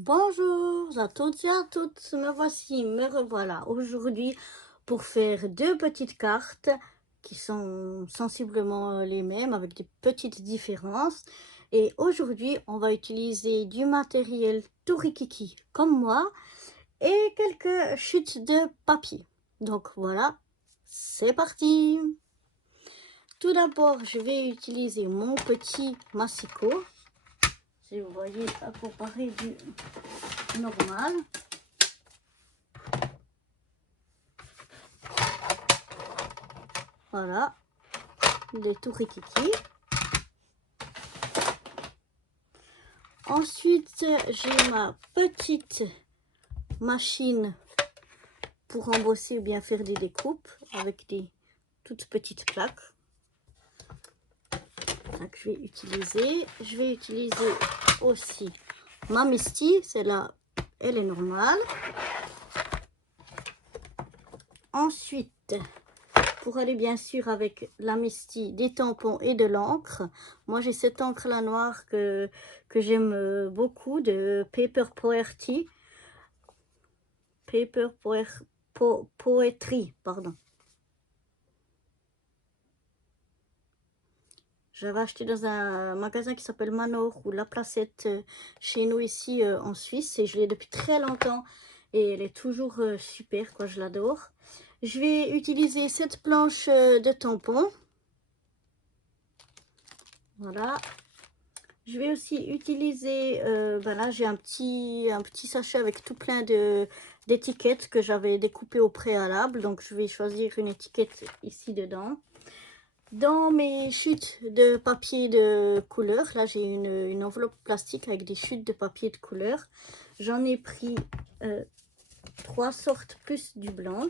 Bonjour à toutes et à toutes, me revoilà aujourd'hui pour faire deux petites cartes qui sont sensiblement les mêmes avec des petites différences. Et aujourd'hui, on va utiliser du matériel tout rikiki comme moi et quelques chutes de papier. Donc voilà, c'est parti! Tout d'abord, je vais utiliser mon petit massicot. Si vous voyez, ça comparé du normal. Voilà, des tout rikiki. Ensuite, j'ai ma petite machine pour embosser ou bien faire des découpes avec des toutes petites plaques. Voilà que je vais utiliser. Je vais utiliser aussi ma Misty, celle-là, elle est normale. Ensuite, pour aller bien sûr avec la Misty, des tampons et de l'encre. Moi j'ai cette encre là noire que j'aime beaucoup, de Paper Poetry. Poetry, pardon. J'avais acheté dans un magasin qui s'appelle Manor ou La Placette chez nous ici en Suisse, et je l'ai depuis très longtemps et elle est toujours super, quoi, je l'adore. Je vais utiliser cette planche de tampons. Voilà. Je vais aussi utiliser, ben là j'ai un petit sachet avec tout plein d'étiquettes que j'avais découpées au préalable. Donc je vais choisir une étiquette ici dedans. Dans mes chutes de papier de couleur, là j'ai une enveloppe plastique avec des chutes de papier de couleur. J'en ai pris 3 sortes plus du blanc.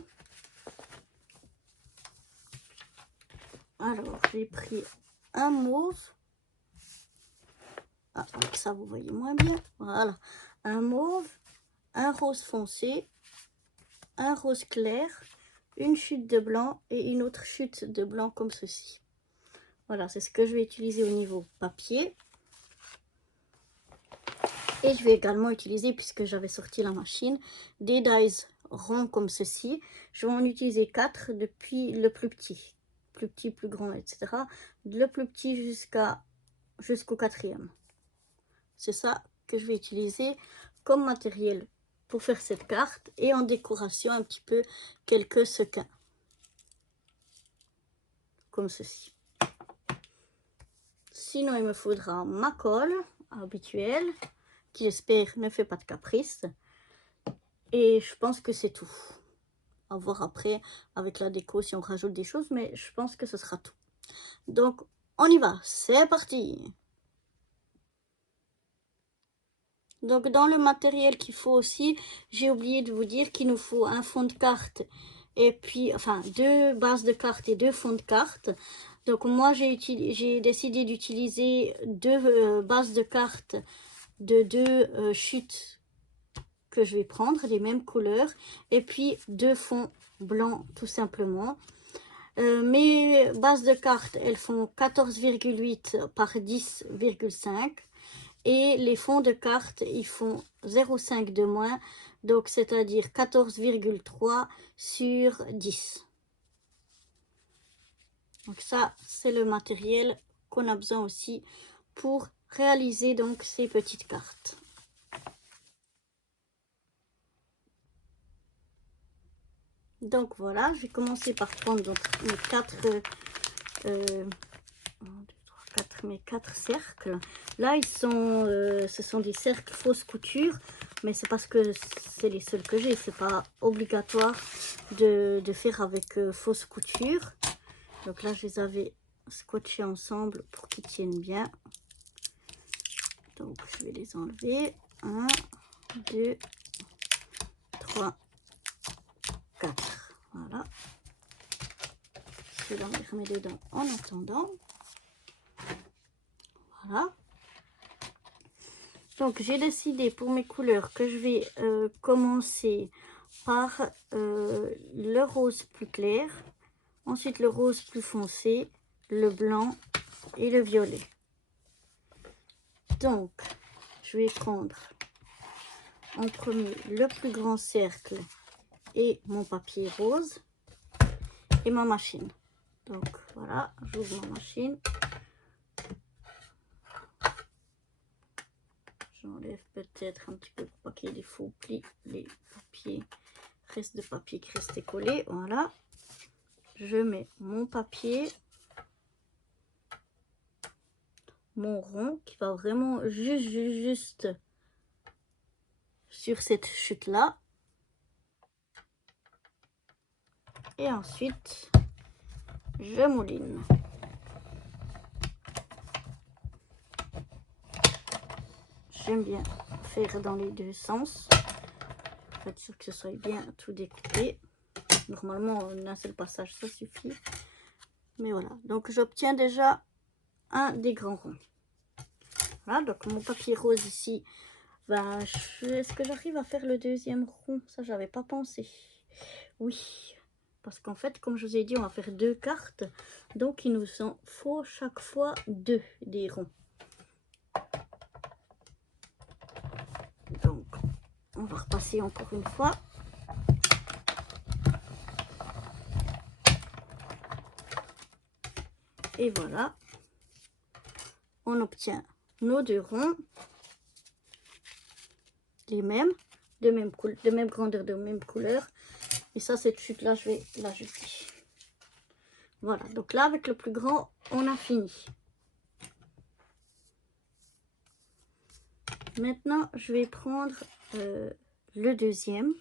Alors j'ai pris un mauve. Ah, avec ça vous voyez moins bien. Voilà, un mauve, un rose foncé, un rose clair, une chute de blanc et une autre chute de blanc comme ceci. Voilà, c'est ce que je vais utiliser au niveau papier. Et je vais également utiliser, puisque j'avais sorti la machine, des dies ronds comme ceci. Je vais en utiliser 4 depuis le plus petit, plus grand, etc. Le plus petit jusqu'au 4e. C'est ça que je vais utiliser comme matériel pour faire cette carte, et en décoration un petit peu quelques sequins comme ceci. Sinon il me faudra ma colle habituelle qui, j'espère, ne fait pas de caprice, et je pense que c'est tout. À voir après avec la déco si on rajoute des choses, mais je pense que ce sera tout. Donc on y va, c'est parti. Donc dans le matériel qu'il faut aussi, j'ai oublié de vous dire qu'il nous faut un fond de carte et puis, enfin, 2 bases de cartes et 2 fonds de carte. Donc moi j'ai décidé d'utiliser 2 bases de cartes de 2 chutes que je vais prendre, les mêmes couleurs, et puis 2 fonds blancs tout simplement. Mes bases de cartes, elles font 14,8 par 10,5. Et les fonds de cartes, ils font 0,5 de moins, donc c'est-à-dire 14,3 sur 10. Donc ça, c'est le matériel qu'on a besoin aussi pour réaliser donc ces petites cartes. Donc voilà, je vais commencer par prendre donc mes 4 cercles. Là, ils sont, ce sont des cercles fausse couture, mais c'est parce que c'est les seuls que j'ai. C'est pas obligatoire de faire avec fausse couture. Donc là, je les avais scotchés ensemble pour qu'ils tiennent bien. Donc, je vais les enlever. 1, 2, 3, 4. Voilà. Je vais les remettre dedans en attendant. Voilà. Donc j'ai décidé pour mes couleurs que je vais commencer par le rose plus clair, ensuite le rose plus foncé, le blanc et le violet. Donc je vais prendre en premier le plus grand cercle et mon papier rose et ma machine. Donc voilà, j'ouvre ma machine. J'enlève peut-être un petit peu pour pas qu'il y ait des faux plis, les papiers, reste de papier qui restait collé. Voilà, je mets mon papier, mon rond qui va vraiment juste sur cette chute là. Et ensuite, je mouline. J'aime bien faire dans les deux sens. Pour être sûr que ce soit bien tout découpé. Normalement, un seul passage, ça suffit. Mais voilà. Donc, j'obtiens déjà un des grands ronds. Voilà. Donc, mon papier rose ici. Ben, est-ce que j'arrive à faire le deuxième rond? Ça, j'avais pas pensé. Oui. Parce qu'en fait, comme je vous ai dit, on va faire 2 cartes. Donc, il nous en faut chaque fois 2 des ronds. Donc, on va repasser encore une fois. Et voilà. On obtient nos 2 ronds. Les mêmes. De même grandeur, de même couleur. Et ça, cette chute-là, je vais l'ajouter. Voilà. Donc là, avec le plus grand, on a fini. Maintenant, je vais prendre le deuxième,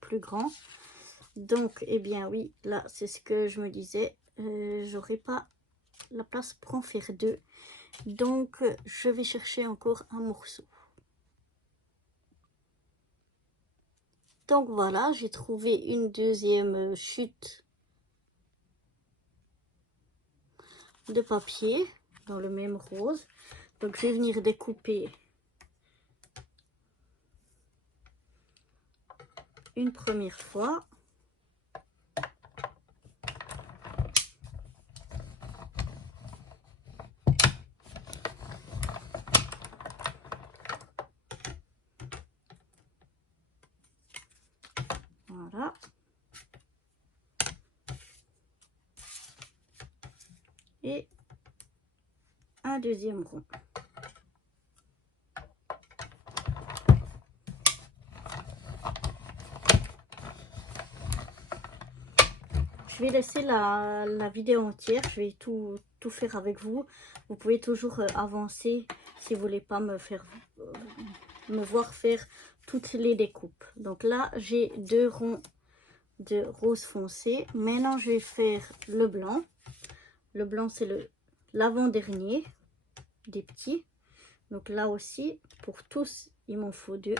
plus grand. Donc, eh bien oui, là, c'est ce que je me disais. J'aurai pas la place pour en faire 2. Donc, je vais chercher encore un morceau. Donc voilà, j'ai trouvé une deuxième chute de papier dans le même rose. Donc, je vais venir découper une première fois. Voilà. Et un deuxième rond. Je vais laisser la vidéo entière, je vais tout faire avec vous. Vous pouvez toujours avancer si vous voulez pas me voir faire toutes les découpes. Donc là, j'ai 2 ronds de rose foncé. Maintenant, je vais faire le blanc. Le blanc, c'est l'avant-dernier des petits. Donc là aussi, pour tous, il m'en faut 2.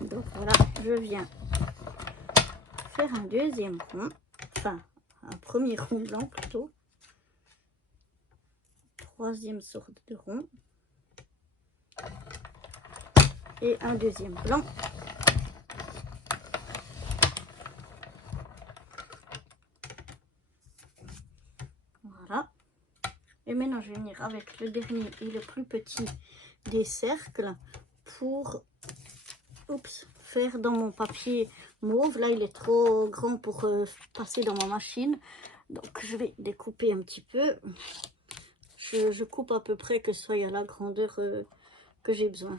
Donc voilà, je viens faire un deuxième rond, enfin un premier rond blanc plutôt, troisième sorte de rond et un deuxième blanc. Voilà. Et maintenant je vais venir avec le dernier et le plus petit des cercles pour faire dans mon papier mauve. Là il est trop grand pour passer dans ma machine, donc je vais découper un petit peu. Je coupe à peu près que ce soit à la grandeur que j'ai besoin.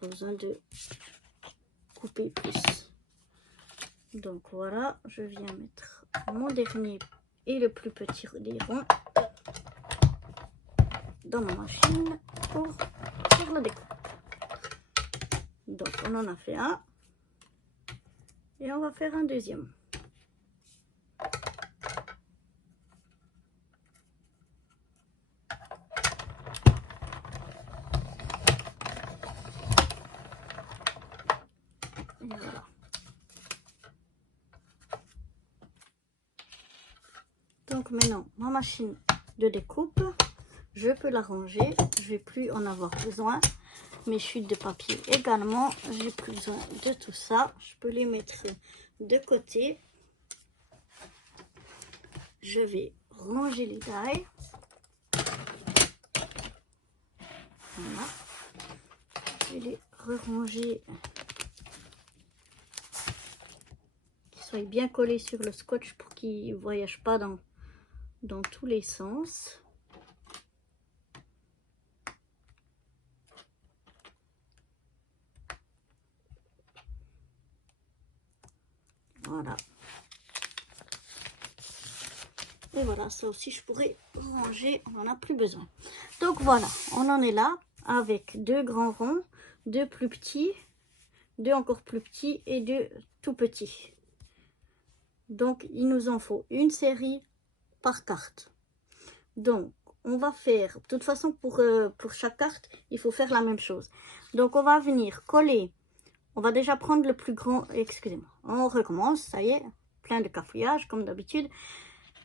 Pas besoin de couper plus. Donc voilà, je viens mettre mon dernier et le plus petit des ronds dans ma machine pour faire la découpe. Donc on en a fait un et on va faire un deuxième. Et voilà. Donc maintenant ma machine de découpe, je peux la ranger, je vais plus en avoir besoin. Mes chutes de papier également, j'ai plus besoin de tout ça. Je peux les mettre de côté. je vais ranger les die. Voilà. Je vais les ranger, qu'ils soient bien collés sur le scotch pour qu'ils ne voyagent pas dans tous les sens. Voilà. Et voilà, ça aussi je pourrais ranger, on n'en a plus besoin. Donc voilà, on en est là avec 2 grands ronds, 2 plus petits, 2 encore plus petits et 2 tout petits. Donc il nous en faut une série par carte. Donc on va faire, de toute façon pour chaque carte, il faut faire la même chose. Donc on va venir coller, on va déjà prendre le plus grand, excusez-moi, on recommence, ça y est, plein de cafouillage comme d'habitude.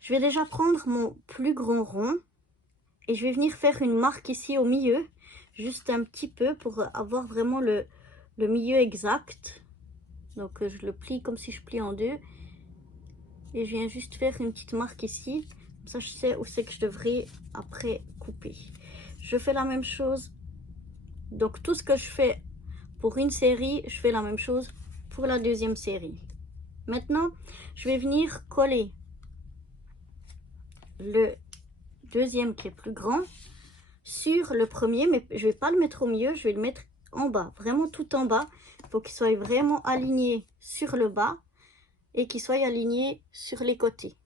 Je vais déjà prendre mon plus grand rond et je vais venir faire une marque ici au milieu, juste un petit peu pour avoir vraiment le milieu exact. Donc je le plie comme si je plie en deux et je viens juste faire une petite marque ici. Comme ça je sais où c'est que je devrais après couper. Je fais la même chose. Donc tout ce que je fais pour une série, je fais la même chose pour la deuxième série. Maintenant, je vais venir coller le deuxième qui est plus grand sur le premier, mais je vais pas le mettre au milieu, je vais le mettre en bas, vraiment tout en bas. Il faut qu'il soit vraiment aligné sur le bas et qu'il soit aligné sur les côtés.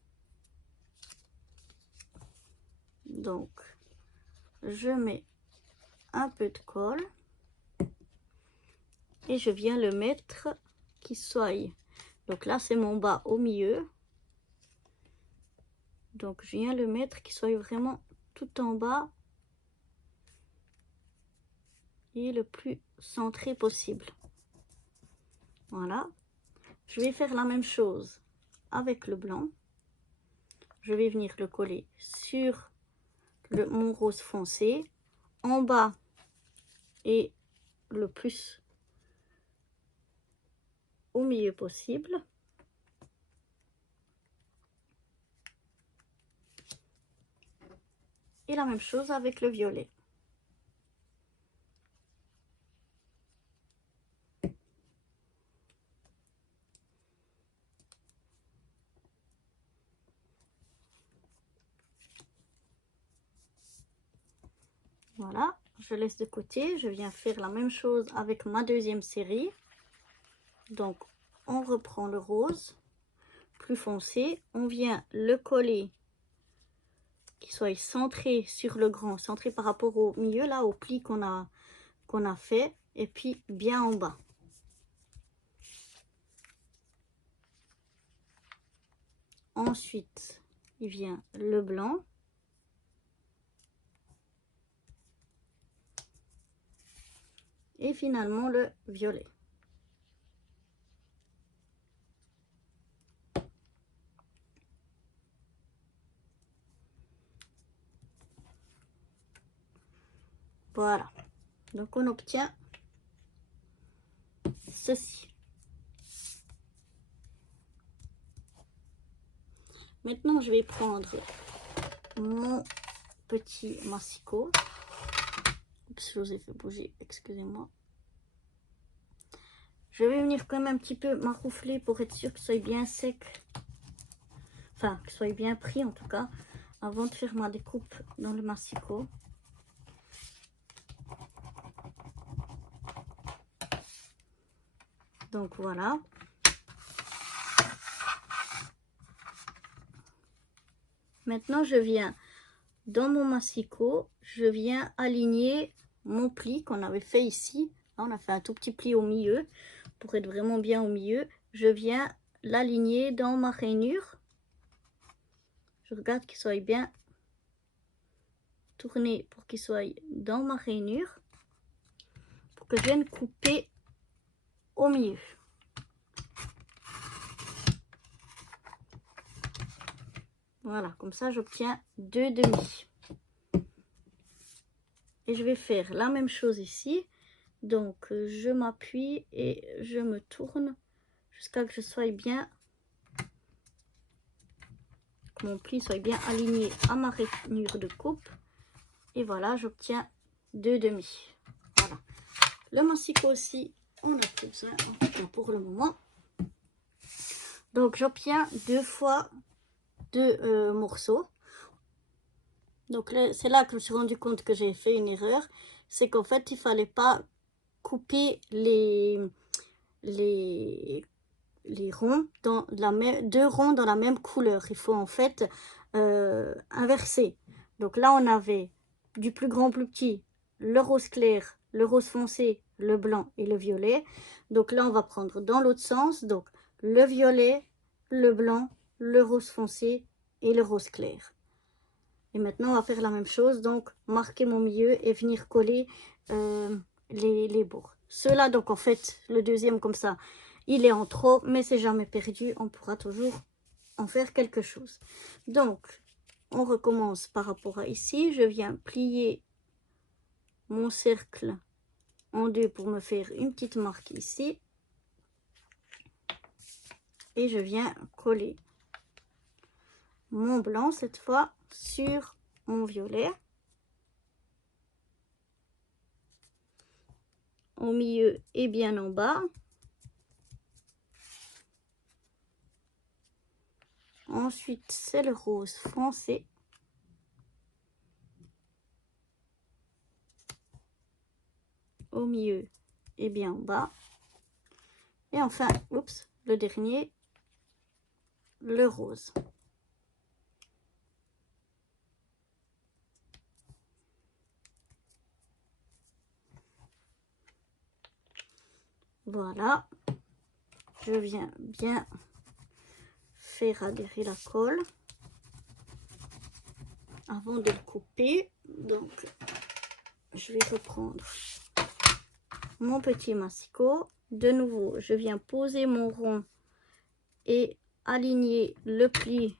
Donc, je mets un peu de colle et je viens le mettre qu'il soit. Donc là, c'est mon bas au milieu. Donc, je viens le mettre qu'il soit vraiment tout en bas et le plus centré possible. Voilà. Je vais faire la même chose avec le blanc. Je vais venir le coller sur mon rose foncé en bas et le plus au milieu possible. Et la même chose avec le violet. Voilà, je laisse de côté. Je viens faire la même chose avec ma deuxième série. Donc, on reprend le rose plus foncé. On vient le coller, qu'il soit centré sur le grand, centré par rapport au milieu, là, au pli qu'on a fait. Et puis, bien en bas. Ensuite, il vient le blanc. Et finalement, le violet. Voilà. Donc, on obtient ceci. Maintenant, je vais prendre mon petit massicot. Oups, je vous ai fait bouger, excusez-moi. Je vais venir quand même un petit peu maroufler pour être sûr que ce soit bien sec. Enfin, que ce soit bien pris en tout cas, avant de faire ma découpe dans le massicot. Donc voilà. Maintenant, je viens dans mon massicot, je viens aligner mon pli qu'on avait fait ici. Là, on a fait un tout petit pli au milieu pour être vraiment bien au milieu. Je viens l'aligner dans ma rainure. Je regarde qu'il soit bien tourné pour qu'il soit dans ma rainure. Pour que je vienne couper au milieu. Voilà, comme ça j'obtiens 2 demi. Et je vais faire la même chose ici. Donc je m'appuie et je me tourne jusqu'à que je sois bien que mon pli soit bien aligné à ma rainure de coupe. Et voilà, j'obtiens 2 demi. Voilà. Le massicot aussi, on n'a plus besoin, en tout cas pour le moment. Donc j'obtiens 2 fois 2 morceaux. Donc c'est là que je me suis rendu compte que j'ai fait une erreur. C'est qu'en fait, il ne fallait pas couper les ronds dans la même, 2 ronds dans la même couleur. Il faut en fait inverser. Donc là, on avait du plus grand au plus petit, le rose clair, le rose foncé, le blanc et le violet. Donc là, on va prendre dans l'autre sens. Donc le violet, le blanc, le rose foncé et le rose clair. Et maintenant, on va faire la même chose. Donc, marquer mon milieu et venir coller les bords. Ceux-là, donc en fait, le deuxième comme ça, il est en trop, mais c'est jamais perdu. On pourra toujours en faire quelque chose. Donc, on recommence par rapport à ici. Je viens plier mon cercle en 2 pour me faire une petite marque ici. Et je viens coller mon blanc cette fois sur mon violet. Au milieu et bien en bas. Ensuite, c'est le rose foncé. Au milieu et bien en bas. Et enfin, oups, le dernier, le rose. Voilà. Je viens bien faire adhérer la colle avant de le couper. Donc, je vais reprendre mon petit massicot. De nouveau, je viens poser mon rond et aligner le pli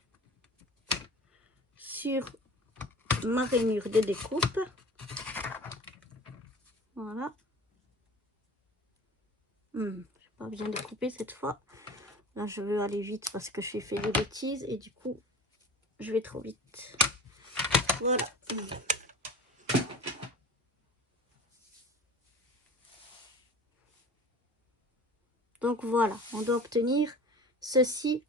sur ma rainure de découpe. Voilà. J'ai pas bien découpé cette fois. Là, je veux aller vite parce que j'ai fait des bêtises et du coup, je vais trop vite. Voilà. Donc voilà, on doit obtenir ceci,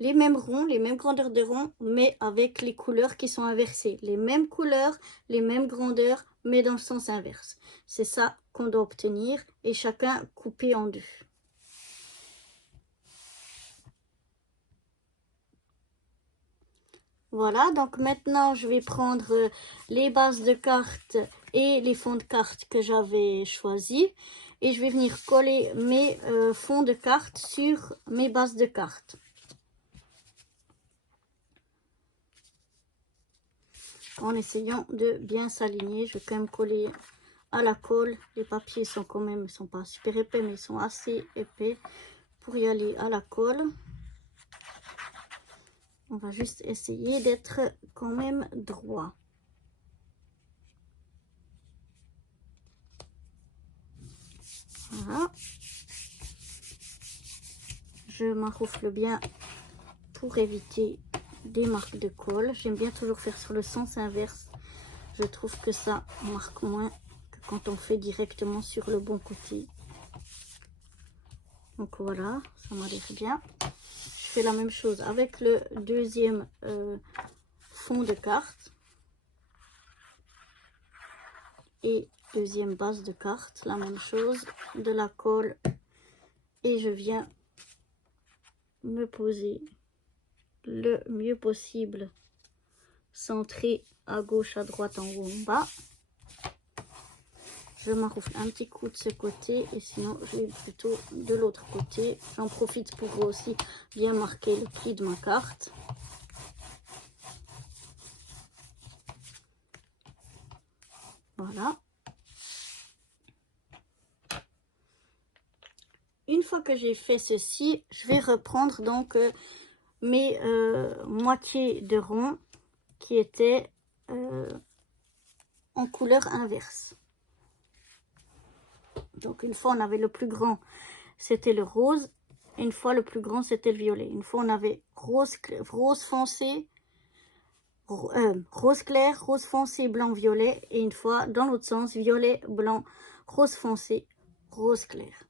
les mêmes ronds, les mêmes grandeurs de ronds, mais avec les couleurs qui sont inversées. Les mêmes couleurs, les mêmes grandeurs, mais dans le sens inverse. C'est ça qu'on doit obtenir et chacun coupé en 2. Voilà, donc maintenant je vais prendre les bases de cartes et les fonds de cartes que j'avais choisis. Et je vais venir coller mes fonds de cartes sur mes bases de cartes. En essayant de bien s'aligner, je vais quand même coller à la colle. Les papiers sont quand même, ils sont pas super épais, mais ils sont assez épais pour y aller à la colle. On va juste essayer d'être quand même droit. Voilà. Je m'enroufle bien pour éviter des marques de colle. J'aime bien toujours faire sur le sens inverse. Je trouve que ça marque moins que quand on fait directement sur le bon côté. Donc voilà, ça m'a l'air bien. Je fais la même chose avec le deuxième fond de carte. Et deuxième base de carte, la même chose, de la colle. Et je viens me poser le mieux possible, centré à gauche, à droite, en haut, en bas. Je m'enroufle un petit coup de ce côté et sinon je vais plutôt de l'autre côté. J'en profite pour aussi bien marquer le pli de ma carte. Voilà. Une fois que j'ai fait ceci, je vais reprendre donc mes moitiés de rond qui étaient en couleur inverse. Donc une fois on avait le plus grand, c'était le rose, et une fois le plus grand c'était le violet. Une fois on avait rose foncé, rose clair, rose foncé, blanc, violet, et une fois dans l'autre sens, violet, blanc, rose foncé, rose clair.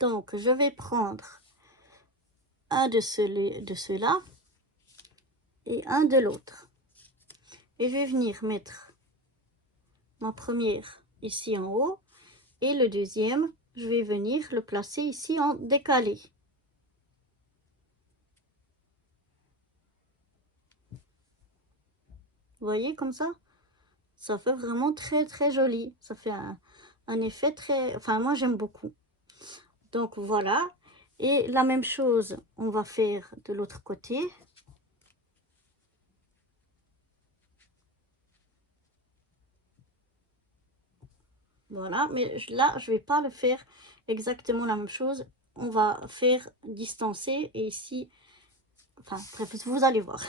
Donc je vais prendre un de ceux-là et un de l'autre. Et je vais venir mettre ma première ici en haut et le deuxième, je vais venir le placer ici en décalé. Vous voyez comme ça? Ça fait vraiment très très joli. Ça fait un effet très... Enfin, moi j'aime beaucoup. Donc voilà. Et la même chose, on va faire de l'autre côté. Voilà, mais là, je vais pas le faire exactement la même chose. On va faire distancer et ici... Enfin, bref, vous allez voir.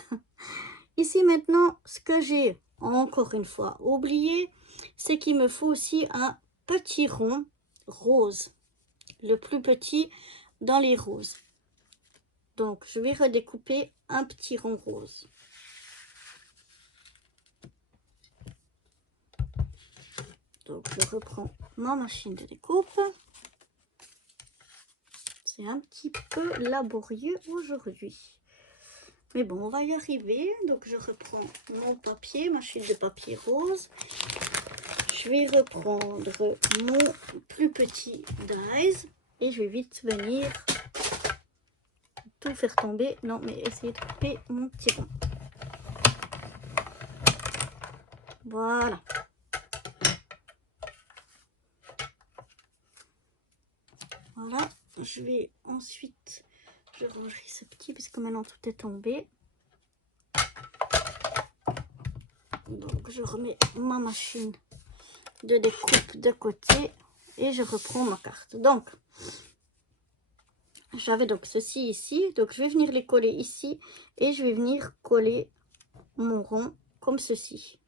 Ici maintenant, ce que j'ai encore une fois oublié, c'est qu'il me faut aussi un petit rond rose. Le plus petit dans les roses. Donc, je vais redécouper un petit rond rose. Donc, je reprends ma machine de découpe. C'est un petit peu laborieux aujourd'hui. Mais bon, on va y arriver. Donc, je reprends mon papier, machine de papier rose. Je vais reprendre mon plus petit dies. Et je vais vite venir tout faire tomber. Non, mais essayer de couper mon petit rond. Voilà. Voilà. Je vais ensuite, je rangerai ce petit parce que maintenant tout est tombé. Donc je remets ma machine de découpe de côté et je reprends ma carte. Donc j'avais donc ceci ici, donc je vais venir les coller ici et je vais venir coller mon rond comme ceci.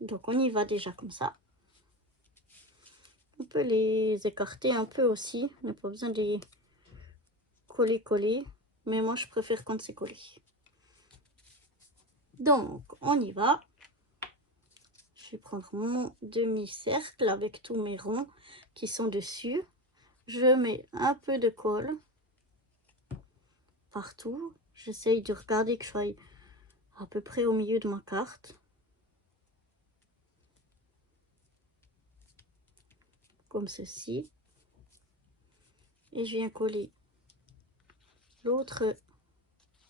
Donc on y va déjà comme ça. On peut les écarter un peu aussi, on n'a pas besoin de les coller, mais moi je préfère quand c'est collé. Donc on y va. Je vais prendre mon demi-cercle avec tous mes ronds qui sont dessus. Je mets un peu de colle partout. J'essaye de regarder que je sois à peu près au milieu de ma carte. Comme ceci. Et je viens coller l'autre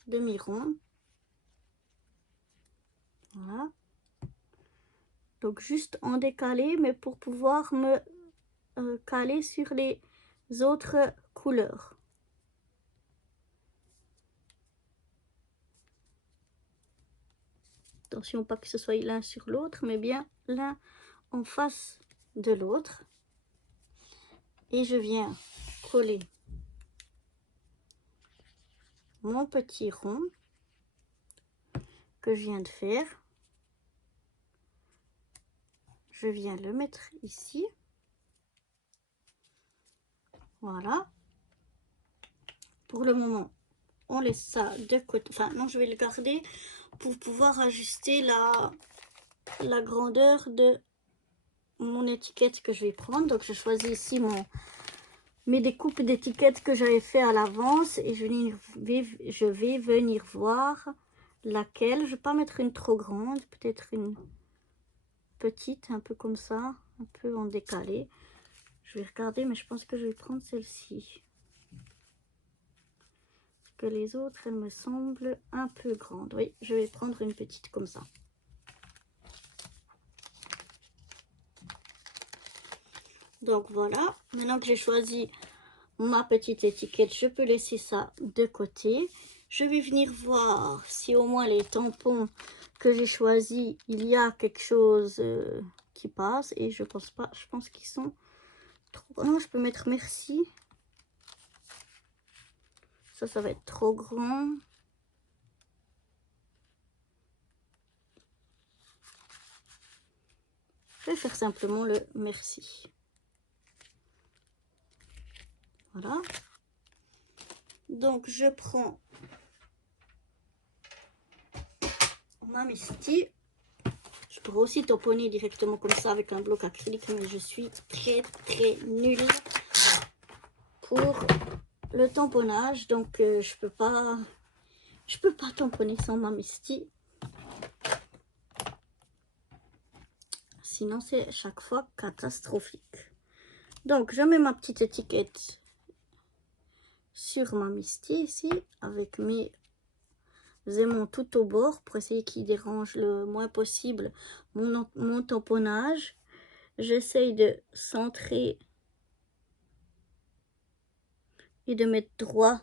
demi-rond. Voilà. Donc juste en décalé, mais pour pouvoir me caler sur les autres couleurs. Attention, pas que ce soit l'un sur l'autre, mais bien l'un en face de l'autre. Et je viens coller mon petit rond que je viens de faire. Je viens le mettre ici. Voilà. Pour le moment, on laisse ça de côté. Enfin, non, je vais le garder pour pouvoir ajuster la grandeur de mon étiquette que je vais prendre. Donc, je choisis ici mes découpes d'étiquettes que j'avais fait à l'avance et je vais venir voir laquelle. Je ne vais pas mettre une trop grande, peut-être une petite, un peu comme ça, un peu en décalé. Je vais regarder, mais je pense que je vais prendre celle-ci. Parce que les autres, elles me semblent un peu grandes. Oui, je vais prendre une petite comme ça. Donc voilà, maintenant que j'ai choisi ma petite étiquette, je peux laisser ça de côté. Je vais venir voir si au moins les tampons que j'ai choisis, il y a quelque chose qui passe. Et je pense pas, je pense qu'ils sont trop... Non, je peux mettre merci. Ça va être trop grand. Je vais faire simplement le merci. Voilà. Donc, je prends ma Misty. Je pourrais aussi tamponner directement comme ça avec un bloc acrylique, mais je suis très nulle pour le tamponnage. Donc, je peux pas tamponner sans ma Misty. Sinon, c'est chaque fois catastrophique. Donc, je mets ma petite étiquette sur ma Misty ici, avec mes aimants tout au bord pour essayer qu'il dérange le moins possible mon tamponnage. J'essaye de centrer et de mettre droit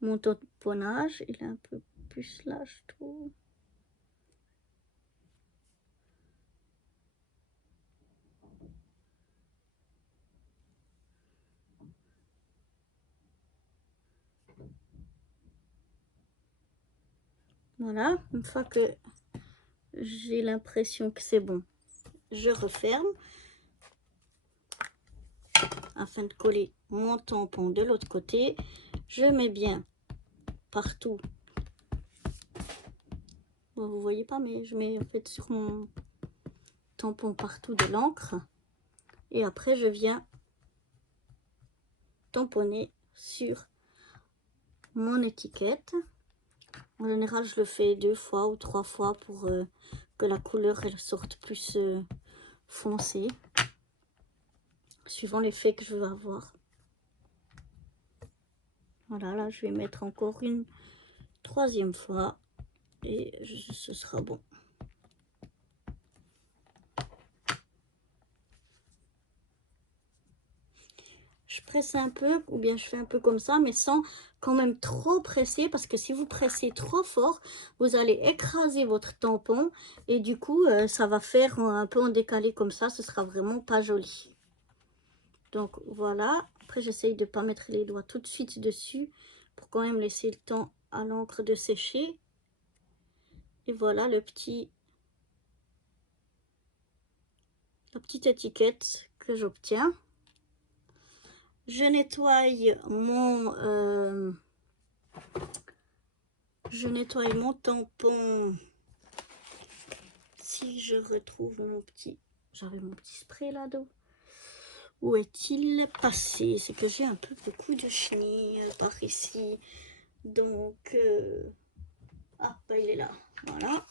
mon tamponnage. Il est un peu plus là, je trouve. Voilà, une fois que j'ai l'impression que c'est bon, je referme afin de coller mon tampon de l'autre côté. Je mets bien partout. Bon, vous voyez pas, mais je mets en fait sur mon tampon partout de l'encre. Et après, je viens tamponner sur mon étiquette. En général, je le fais 2 fois ou 3 fois pour que la couleur elle sorte plus foncée, suivant l'effet que je veux avoir. Voilà, là, je vais mettre encore une 3e fois et ce sera bon. Je presse un peu, ou bien je fais un peu comme ça, mais sans quand même trop presser, parce que si vous pressez trop fort, vous allez écraser votre tampon, et du coup, ça va faire un peu en décalé comme ça, ce sera vraiment pas joli. Donc voilà, après j'essaye de ne pas mettre les doigts tout de suite dessus, pour quand même laisser le temps à l'encre de sécher. Et voilà la petite étiquette que j'obtiens. Je nettoie mon tampon. Si je retrouve mon petit... J'avais mon petit spray là-dedans. Où est-il passé? C'est que j'ai un peu beaucoup de chenilles par ici. Donc... Ah, bah il est là. Voilà.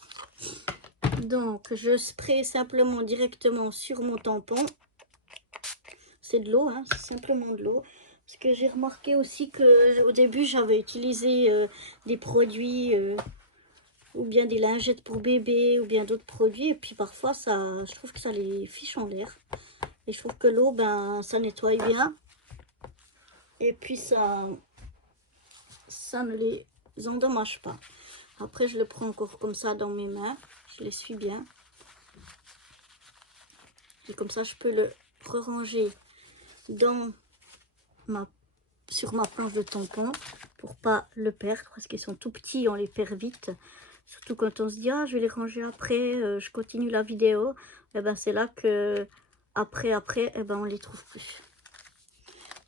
Donc, je spray simplement directement sur mon tampon. C'est de l'eau, hein, c'est simplement de l'eau. Parce que j'ai remarqué aussi que au début, j'avais utilisé des produits... ou bien des lingettes pour bébé, ou bien d'autres produits. Et puis parfois, je trouve que ça les fiche en l'air. Et je trouve que l'eau, ben, ça nettoie bien. Et puis ça ne les endommage pas. Après, je le prends encore comme ça dans mes mains. Je l'essuie bien. Et comme ça, je peux le ranger sur ma planche de tampon pour pas le perdre. Parce qu'ils sont tout petits, on les perd vite. Surtout quand on se dit, ah, je vais les ranger après, je continue la vidéo. Et ben c'est là que, après, et ben on les trouve plus.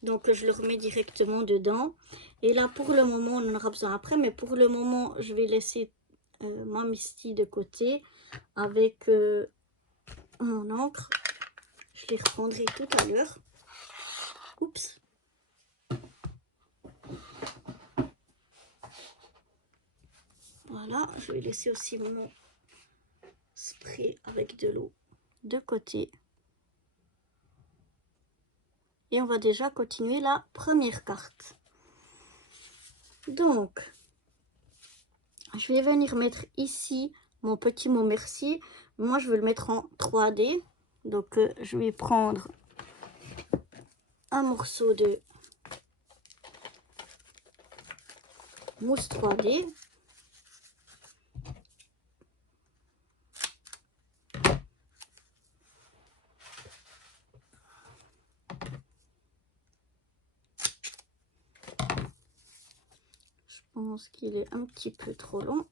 Donc, je le remets directement dedans. Et là, pour le moment, on en aura besoin après. Mais pour le moment, je vais laisser ma Misty de côté avec mon encre. Je les reprendrai tout à l'heure. Oups. Voilà, je vais laisser aussi mon spray avec de l'eau de côté. Et on va déjà continuer la première carte. Donc, je vais venir mettre ici mon petit mot merci. Moi, je veux le mettre en 3D. Donc, je vais prendre un morceau de mousse 3D. Je pense qu'il est un petit peu trop long.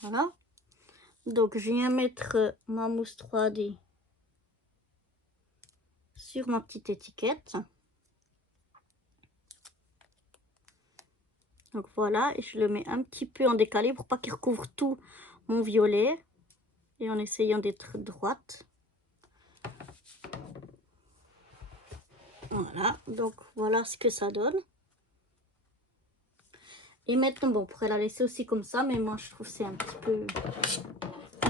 Voilà. Donc je viens mettre ma mousse 3D sur ma petite étiquette. Donc voilà, et je le mets un petit peu en décalé pour pas qu'il recouvre tout mon violet. Et en essayant d'être droite. Voilà, donc voilà ce que ça donne. Et maintenant, bon, on pourrait la laisser aussi comme ça, mais moi je trouve que c'est un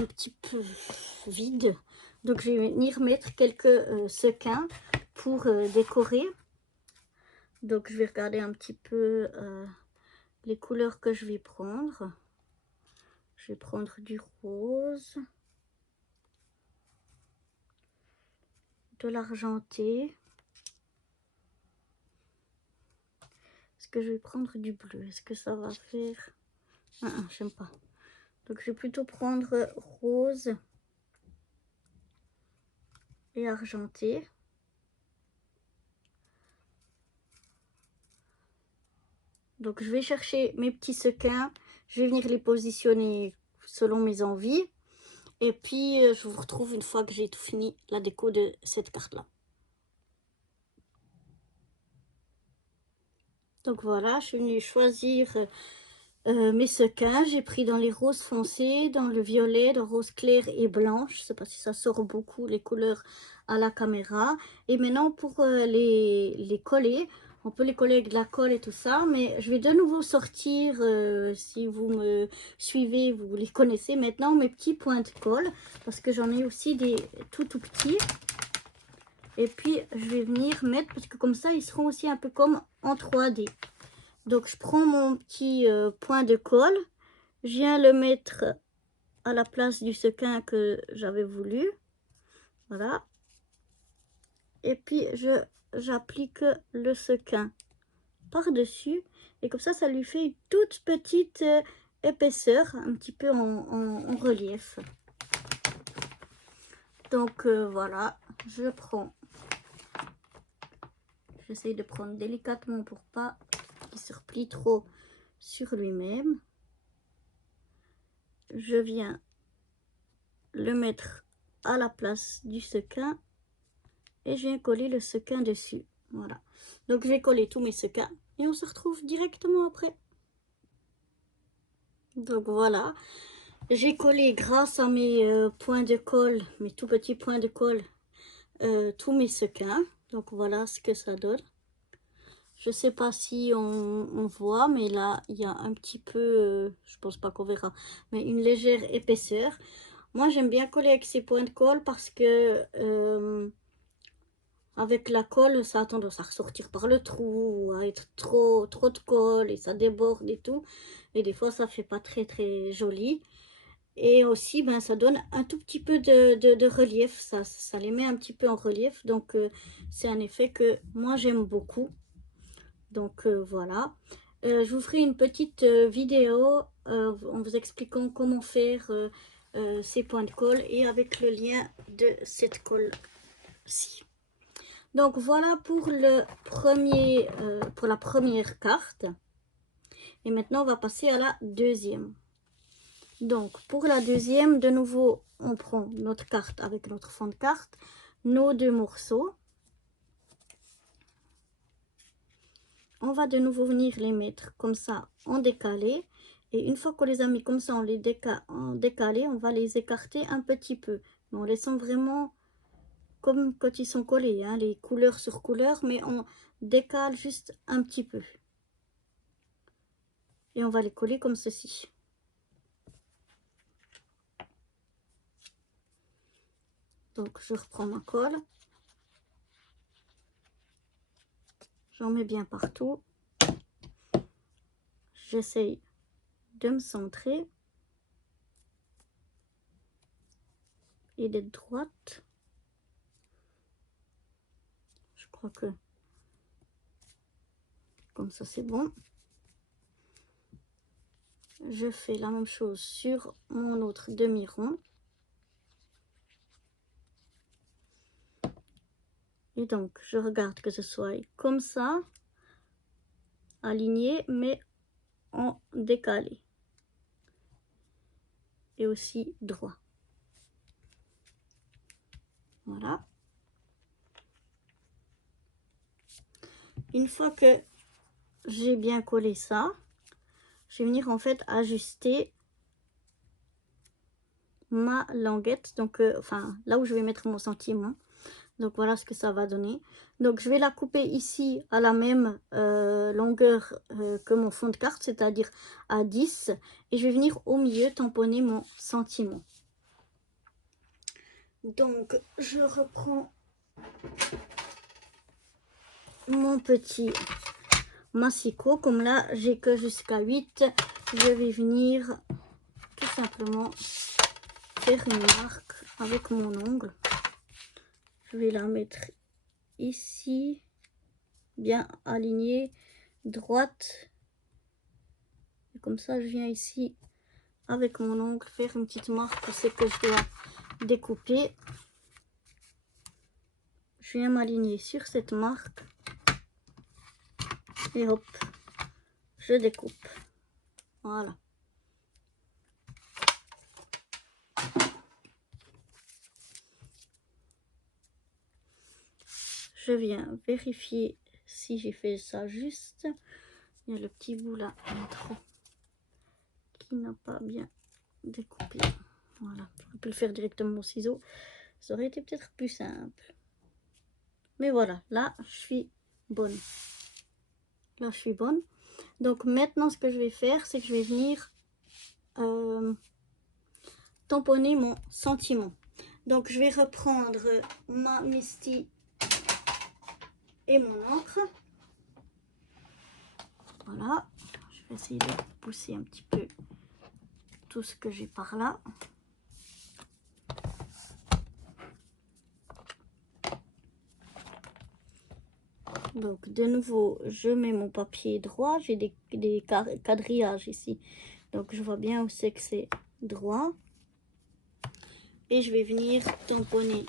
petit peu vide. Donc je vais venir mettre quelques sequins pour décorer. Donc je vais regarder un petit peu les couleurs que je vais prendre. Je vais prendre du rose, de l'argenté. Est-ce que je vais prendre du bleu? Est-ce que ça va faire... j'aime pas. Donc je vais plutôt prendre rose et argenté. Donc je vais chercher mes petits sequins. Je vais venir les positionner selon mes envies. Et puis je vous retrouve une fois que j'ai tout fini la déco de cette carte-là. Donc voilà, je suis venue choisir mes sequins. J'ai pris dans les roses foncés, dans le violet, dans le rose clair et blanche. Je ne sais pas si ça sort beaucoup les couleurs à la caméra. Et maintenant pour les coller, on peut les coller avec de la colle et tout ça. Mais je vais de nouveau sortir, si vous me suivez, vous les connaissez maintenant, mes petits points de colle. Parce que j'en ai aussi des tout petits. Et puis je vais venir mettre, parce que comme ça ils seront aussi un peu comme en 3D. Donc je prends mon petit point de colle, je viens le mettre à la place du sequin que j'avais voulu. Voilà. Et puis j'applique le sequin par-dessus. Et comme ça lui fait une toute petite épaisseur, un petit peu en relief. Donc voilà, je prends. J'essaye de prendre délicatement pour pas qu'il se replie trop sur lui-même. Je viens le mettre à la place du sequin et je viens coller le sequin dessus. Voilà. Donc je vais coller tous mes sequins et on se retrouve directement après. Donc voilà. J'ai collé grâce à mes points de colle, mes tout petits points de colle, tous mes sequins. Donc voilà ce que ça donne. Je sais pas si on voit, mais là, il y a un petit peu, je pense pas qu'on verra, mais une légère épaisseur. Moi, j'aime bien coller avec ces points de colle parce que avec la colle, ça a tendance à ressortir par le trou, à être trop de colle et ça déborde et tout. Et des fois, ça fait pas très joli. Et aussi, ben, ça donne un tout petit peu de relief, ça les met un petit peu en relief. Donc, c'est un effet que moi, j'aime beaucoup. Donc voilà, je vous ferai une petite vidéo en vous expliquant comment faire ces points de colle et avec le lien de cette colle-ci. Donc voilà pour le premier, pour la première carte. Et maintenant on va passer à la deuxième. Donc pour la deuxième, de nouveau on prend notre carte avec notre fond de carte, nos deux morceaux. On va de nouveau venir les mettre comme ça en décalé. Et une fois qu'on les a mis comme ça en décalé, on va les écarter un petit peu. Mais en laissant vraiment comme quand ils sont collés, hein, les couleurs sur couleurs, mais on décale juste un petit peu. Et on va les coller comme ceci. Donc je reprends ma colle. J'en mets bien partout. J'essaye de me centrer et d'être droite. Je crois que comme ça c'est bon. Je fais la même chose sur mon autre demi-rond. Et donc, je regarde que ce soit comme ça, aligné, mais en décalé. et aussi droit. Voilà. Une fois que j'ai bien collé ça, je vais venir en fait ajuster ma languette, donc enfin là où je vais mettre mon sentiment. Donc voilà ce que ça va donner. Donc je vais la couper ici à la même longueur que mon fond de carte, c'est-à-dire à 10. Et je vais venir au milieu tamponner mon sentiment. Donc je reprends mon petit massicot. Comme là j'ai que jusqu'à 8, je vais venir tout simplement faire une marque avec mon ongle. Je vais la mettre ici, bien alignée, droite. Et comme ça, je viens ici avec mon ongle faire une petite marque où c'est que je dois découper. Je viens m'aligner sur cette marque et hop, je découpe. Voilà. Je viens vérifier si j'ai fait ça juste. Il y a le petit bout là en trop qui n'a pas bien découpé. Voilà, j'aurais pu le faire directement au ciseau. Ça aurait été peut-être plus simple. Mais voilà, là je suis bonne. Là je suis bonne. Donc maintenant ce que je vais faire, c'est que je vais venir tamponner mon sentiment. Donc je vais reprendre ma Misty et mon encre. Voilà, je vais essayer de pousser un petit peu tout ce que j'ai par là. Donc de nouveau, je mets mon papier droit. J'ai des quadrillages ici. Donc je vois bien où c'est que c'est droit. Et je vais venir tamponner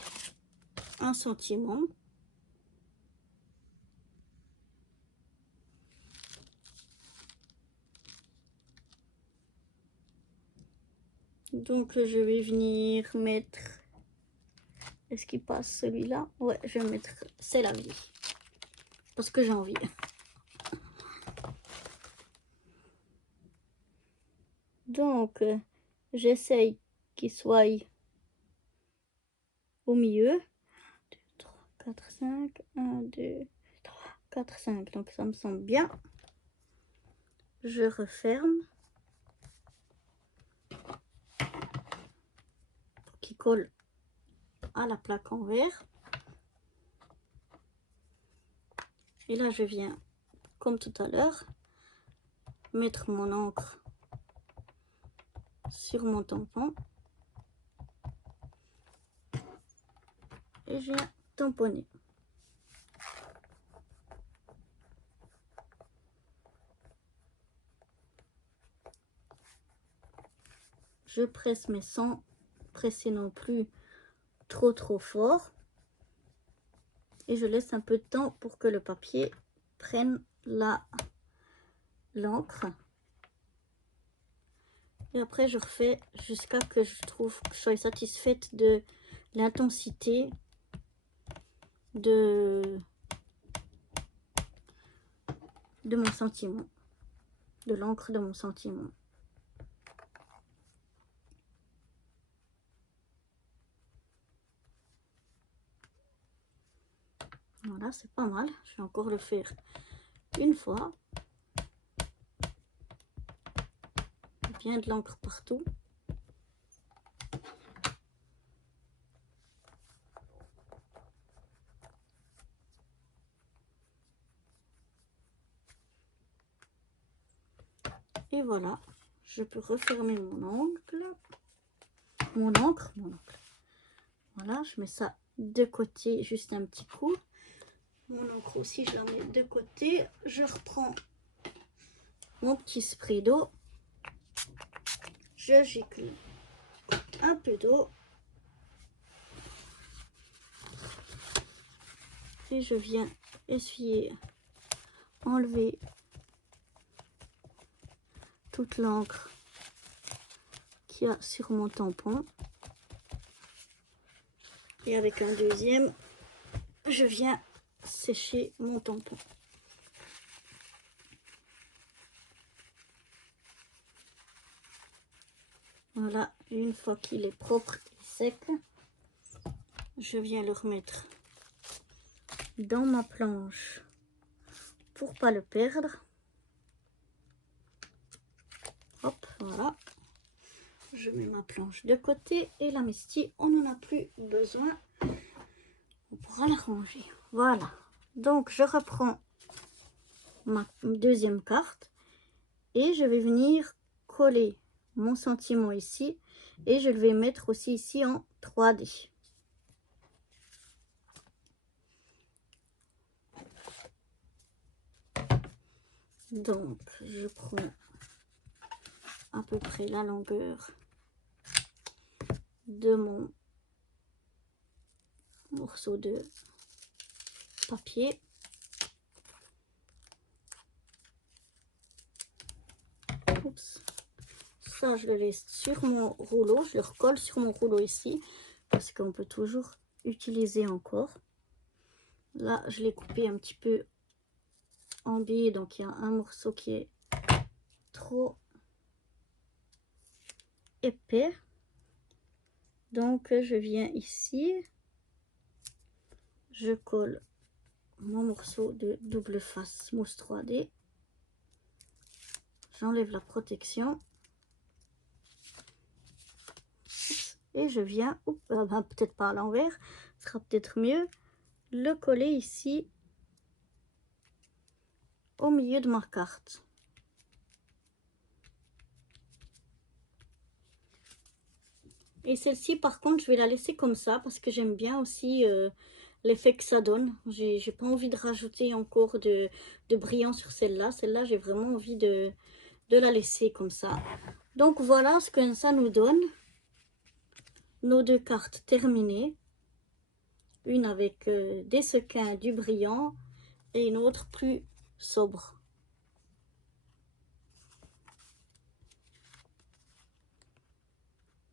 un sentiment. Donc je vais venir mettre... Est-ce qu'il passe celui-là? Ouais, je vais mettre C'est la vie. Parce que j'ai envie. Donc j'essaye qu'il soit au milieu. 2, 3, 4, 5. 1, 2, 3, 4, 5. Donc ça me semble bien. Je referme. Pour qu'il colle à la plaque en verre. Et là je viens, comme tout à l'heure, mettre mon encre sur mon tampon. Et je viens tamponner. Je presse mais sans presser non plus trop fort. Et je laisse un peu de temps pour que le papier prenne l'encre. Et après je refais jusqu'à que je trouve que je sois satisfaite de l'intensité de mon sentiment, de l'encre de mon sentiment. Voilà, c'est pas mal. Je vais encore le faire une fois. Bien de l'encre partout. Et voilà, je peux refermer mon ongle. Mon encre. Voilà, je mets ça de côté, juste un petit coup. Mon encre aussi, je la mets de côté. Je reprends mon petit spray d'eau. Je gicle un peu d'eau. Et je viens essuyer, enlever toute l'encre qu'il y a sur mon tampon. Et avec un deuxième, je viens sécher mon tampon. Voilà, une fois qu'il est propre et sec, je viens le remettre dans ma planche pour pas le perdre. Hop, voilà. Je mets ma planche de côté et la Misty, on n'en a plus besoin. On pourra la ranger. Voilà. Donc, je reprends ma deuxième carte et je vais venir coller mon sentiment ici et je le vais mettre aussi ici en 3D. Donc, je prends à peu près la longueur de mon morceau de papier. Oups. Ça, je le laisse sur mon rouleau. Je le recolle sur mon rouleau ici parce qu'on peut toujours utiliser encore. Là, je l'ai coupé un petit peu en billes, donc il y a un morceau qui est trop épais. Donc, je viens ici, je colle mon morceau de double face mousse 3D. J'enlève la protection. Et je viens, peut-être pas à l'envers, ce sera peut-être mieux, le coller ici au milieu de ma carte. Et celle-ci, par contre, je vais la laisser comme ça parce que j'aime bien aussi l'effet que ça donne. J'ai pas envie de rajouter encore de brillant sur celle-là. Celle-là, j'ai vraiment envie de la laisser comme ça. Donc voilà ce que ça nous donne. Nos deux cartes terminées. Une avec des sequins, du brillant et une autre plus sobre.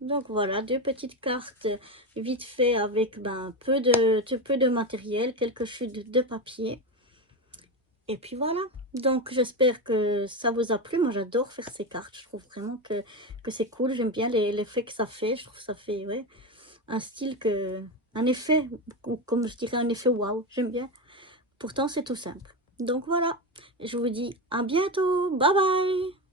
Donc voilà, deux petites cartes vite fait avec peu de matériel, quelques chutes de papier. Et puis voilà, donc j'espère que ça vous a plu. Moi j'adore faire ces cartes, je trouve vraiment que c'est cool. J'aime bien l'effet que ça fait, je trouve que ça fait ouais, un style un effet, comme je dirais un effet waouh, j'aime bien. Pourtant c'est tout simple. Donc voilà, je vous dis à bientôt, bye bye.